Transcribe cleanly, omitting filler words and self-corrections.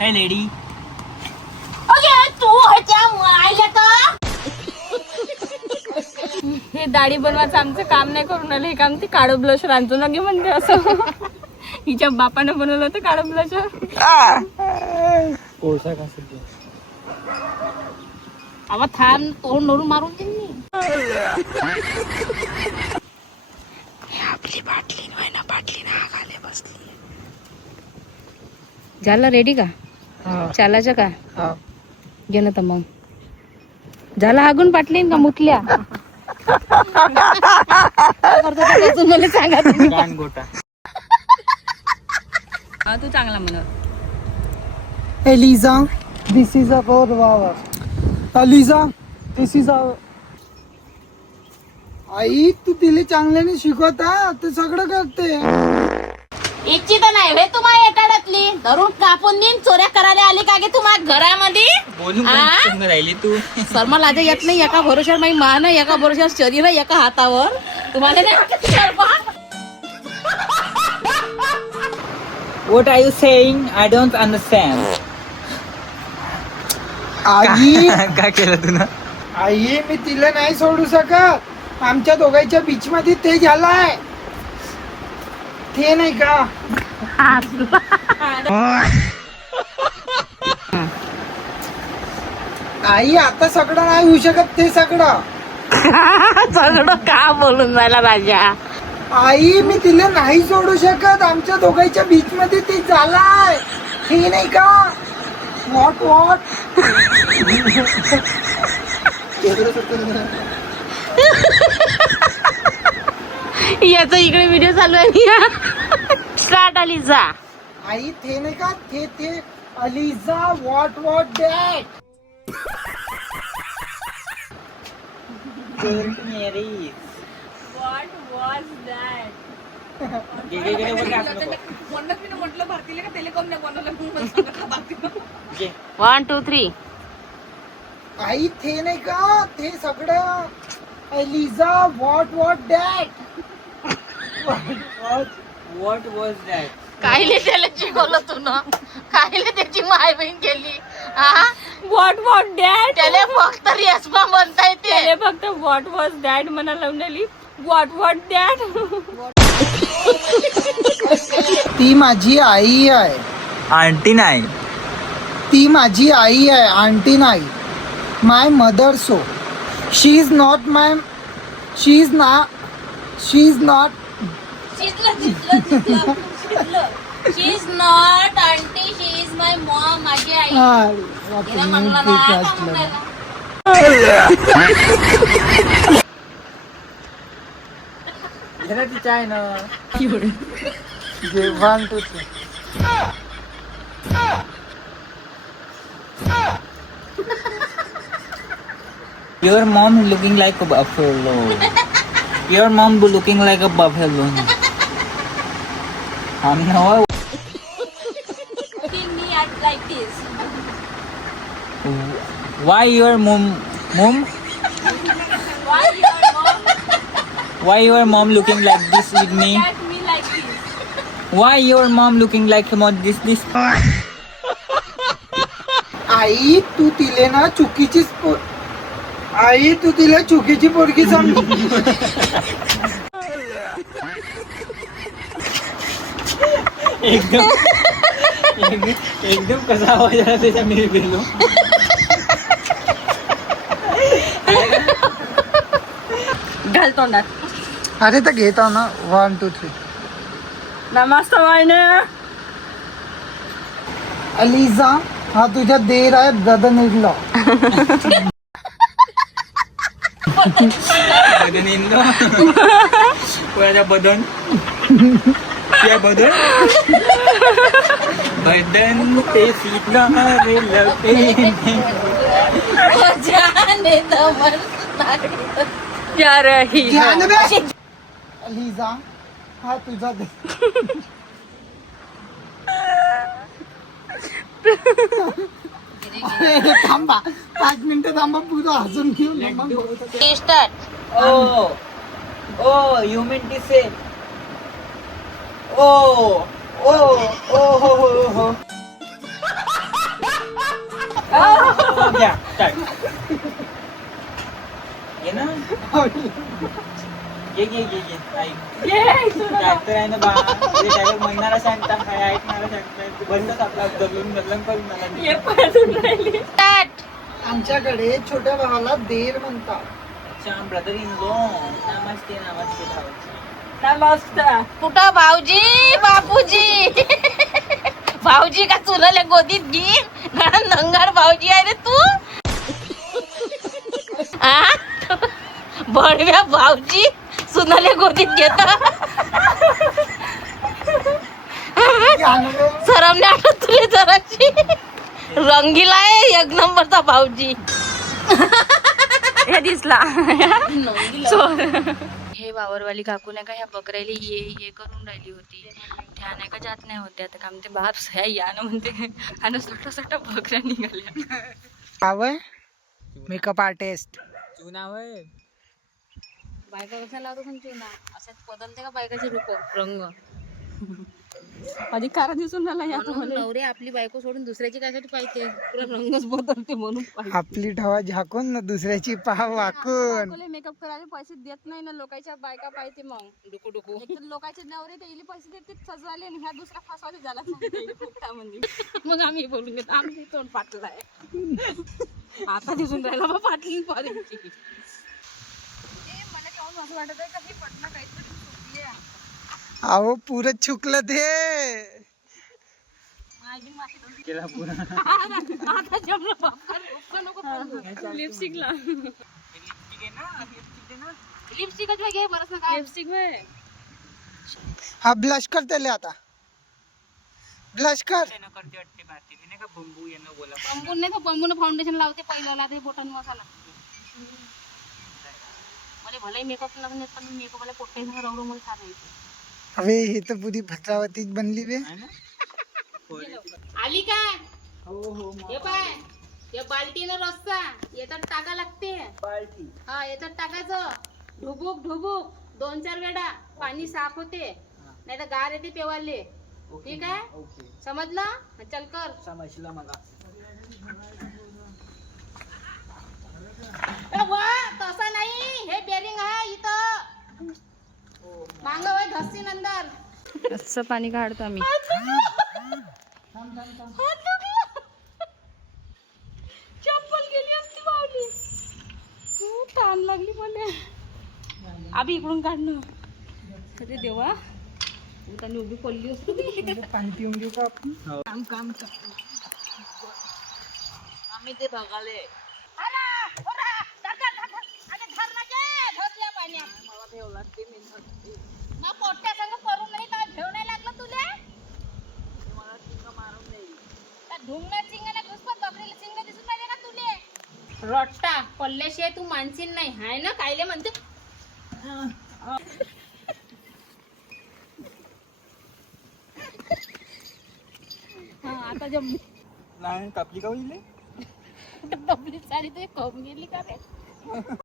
हे लेडी तू आईला का हे दाढी बनवायचं आमचं काम नाही करून आलं. हे काम ते काळं ब्लशर आणतो ना गे म्हणते असं. हिच्या बापानं बनवलं होतं काळं ब्लशर. कोळसा कसं अवा थांब तोंड नरून मारून दे मी. आपली बाटली ना खाली बसली. झालं रेडी का? चालायचं का? घे ना तर मग. झाला हागून पाटलीन का मुतल्या? मला सांगा तुम्ही. गोटा हा तू चांगला म्हणत. Eliza, this is our flower. Eliza, this is our. आई तू तिला चांगल्याने शिकवता ते सगळं करते. इच्छी तर नाही वे तुम्हाला एकाडातली धरून कापून देईन चोऱ्या करायला आली का गे तुम्हाला घरामध्ये? बोलून राहिली तू. शर्मा लाजा येत नाही. एका भरोशावर माझी मान, एका भरोशावर शरीर, एका हातावर. तुम्हाला नाही वाटत Sharma? What are you saying? I don't understand. आई काय केलं तुला? आई मी तिला नाही सोडू शकत. आमच्या दोघांच्या बीच मध्ये ते झालाय ते नाही का. आई आता सगळं नाही होऊ शकत ते सगळं. सगळं का बोलून जायला राजा? आई मी तिला नाही सोडू शकत. आमच्या दोघांच्या बीच मध्ये ते झालाय हे नाही का. वॉट वॉट याचा इकडे व्हिडिओ चालू आहे. स्टार्ट आली जा. आई ते नाही का ते ते अलिझा what what that. What was that? म्हटलं भारतीला का टेलिकॉम नाही बनवलं. 1 2 3. आई ते नाही का ते सगळं अलिझा what what that. What was that? काहिले त्याला शिकवलं तू ना? काहिले त्याची माय बहीण केली? हा What was that? त्याला फक्त रेसमा म्हणता येते. त्याला फक्त what was that म्हणा लावलेली. What was that? ती माझी आई आहे. आंटी नाही. ती माझी आई आहे आंटी नाही. My mother so she is not my she is not She is not auntie, she is my mom. माझी आई. हिला म्हणलं ना, आता म्हणायला. तिच्या आहे ना. 1 2 3. Your mom looking like a buffalo. Your mom looking like a buffalo. I'm now. Looking me at like this. Why your mom? Why your mom Why your mom looking like this with me? look at me like this? Why your mom looking like this? आई तू तिले ना आई तू तिला चुकीची पोरगी समजू. एकदम कसा आवाज आला त्याच्या मी गेलो. घाल तोंडात. अरे तर घेता ना 1 2 3. नमस्ते वाईने. अलिझा हा तुझ्या देर आहे ब्रदर निघला. बदन क्या बदन बदन ते सीधा रे लपे. जाने दमन. क्या रही ध्यान दे. अलिझा हा तुझा दे. थांबा 5 मिनिटं थांबा पुढं हसून घेऊन. Start. Oh, you meant to say. Oh, ho, ho, ho. घ्या start. घे ना घे ऐक ट्रॅक्टर आहे ना बा ते ड्रायव्हर महिन्याला सांगता काय ऐकणारा सांगताय तू बंदच आपला दलून करून मला स्टार्ट. आमच्याकडे छोट्या भावाला देर म्हणतात. श्याम ब्रदर इन लो नमस्ते कुठं भाऊजी बापूजी भाऊजी का चुलले गोदीत घे नंगार भाऊजी आहे रे तू आ? बडव्या भाऊजी सुनाले गोदीत घेत सरमने आठवत तुले जराची रंगीला आहे एक नंबरचा भाऊजी हे दिसला हे वावरवाली काकू नाही का ह्या बकऱ्याला ये करून राहिली होती. त्या नाही का जात नाही होत्या तर काम ते बाप ह्या या ना म्हणते आणि छोट्या बकऱ्या निघाल्या. आवय मेकअप आर्टिस्ट चुना होय बायका कशा लावतो पण तू ना असं बदलते का बायकाचे रूप रंग. अधिक कार दिसून राहिला या म्हणून नवरे आपली बायको सोडून दुसऱ्याची कायसाठी पाहिजे पुरा रंगच बदलते म्हणून आपली ढवा झाकून ना दुसऱ्याची पाव वाकून. मेकअप करायला पैसे देत नाही ना लोकांच्या बायका पाहिजे मग डुकू डुकू एकतर लोकांचे नवरे ते पैसे देते सजवायला आणि ह्या दुसरा फासवायला झाला म्हणजे मग आम्ही बोलून घेतो आम्ही तोंड पाटलाय आता दिसून राहिला बा पाटली पाहिजे. मला काहून असं वाटत आहे का ही पटना काहीतरी चुकली आहे. अहो पुरं चुकलं ते केला पुरा आता जमलं बापा नको लिपस्टिकला लिपस्टिकच घे बरंच ना काय लिपस्टिक होय हा ब्लश कर त्याला आता ब्लश कर. करते वाटते भारती नाही का बंबू यांना बोला बंबून नाही तर बंबून फाउंडेशन लावते पहिलं लावते बोटान मसाला मला भले मेकअप लागून येत पण मेकअप वाला पोट्टे रवरू मला छान येते. अबे हे तर पुरी भद्रावतीच बनली बे. आली काय हो हे पाय या बाल्टीनं रस्सा याच्यात टाका लागते पार्टी हा याच्यात टाकायचं ढुबुक ढुबुक 2-4 वेळा पाणी साफ होते नाही तर गार येते पेवाले. ठीक आहे ओके समजलं चल कर. समजलं मला तसं नाही हे बेरिंग आहे इथं मांग वय धस्सी नंतर असं पाणी काढतो आम्ही चप्पल गेली असती बावली ताण लागली मला आम्ही इकडून काढणं अरे देवा त्यांनी उभी पडली असती पाणी पिऊन घेऊ का आपण. काम आम्ही ते बघाले पोट्या संग पडून नाही तर घेऊन नाही लागलं तुला ढुंगणं चिंगणं घुसपत बकरीला चिंग दिसून राहिले ना तुले रट्टा पडल्याशिवाय तू मानशील नाही हाय ना कायले म्हणते आता जम नाही कापली का होईल बकरी साडी तर कम गेली का रे